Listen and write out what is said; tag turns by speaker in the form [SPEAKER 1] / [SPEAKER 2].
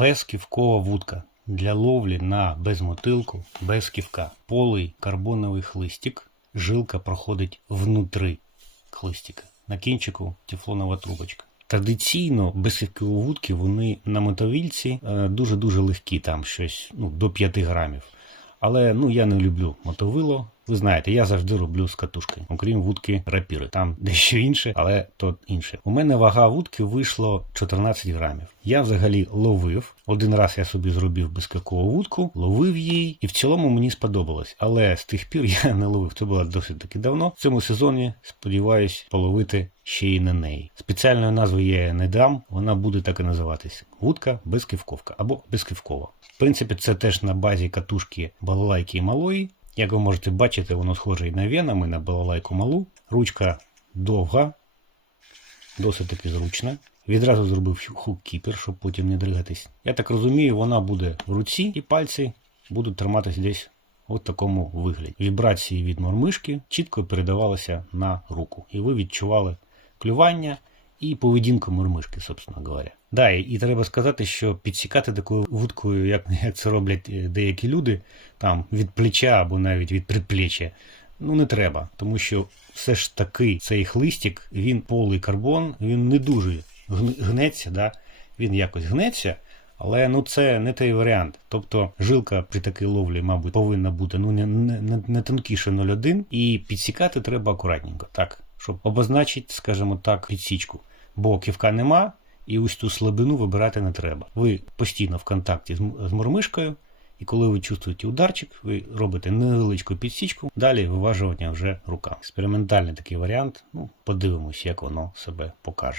[SPEAKER 1] Безківкова вудка для ловлі на безмотилку, без ківка. Полий карбоновий хлистик. Жилка проходить внутри хлистика. На кінчику тефлонова трубочка. Традиційно безківкові вудки вони на мотовільці е, дуже-дуже легкі, там щось ну, до 5 грамів. Але ну я не люблю мотовило. Ви знаєте, я завжди роблю з катушки, окрім вудки рапіри. Там дещо інше, але то інше. У мене вага вудки вийшло 14 грамів. Я взагалі ловив. Один раз я собі зробив безкакову вудку, ловив її, і в цілому мені сподобалось. Але з тих пір я не ловив. Це було досить таки давно. В цьому сезоні сподіваюсь половити ще й на неї. Спеціальної назви я не дам. Вона буде так і називатися: вудка безківковка або безківкова. В принципі, це теж на базі катушки балалайки і малої. Як ви можете бачити, воно схоже і на венами, на балалайку малу. Ручка довга, досить таки зручна. Відразу зробив хук-кіпер, щоб потім не дригатись. Я так розумію, вона буде в руці і пальці будуть триматись десь у такому вигляді. Вібрації від мормишки чітко передавалися на руку. І ви відчували клювання і поведінку мормишки, собственно говоря. Да, і, треба сказати, що підсікати такою вудкою, як, як це роблять е, деякі люди, там від плеча або навіть від предплечя, ну не треба, тому що все ж таки цей хлистик, він полий карбон, він не дуже гнеться, да? він якось гнеться. Але ну це не той варіант. Тобто жилка при такій ловлі, мабуть, повинна бути ну не, не- не тонкіше 0,1 і підсікати треба акуратненько, так, щоб обозначити, скажімо так, підсічку. Бо ківка нема, і ось ту слабину вибирати не треба. Ви постійно в контакті з, мормишкою, і коли ви чувствуєте ударчик, ви робите невеличку підсічку, далі виважування вже руками. Експериментальний такий варіант. Ну, подивимось, як воно себе покаже.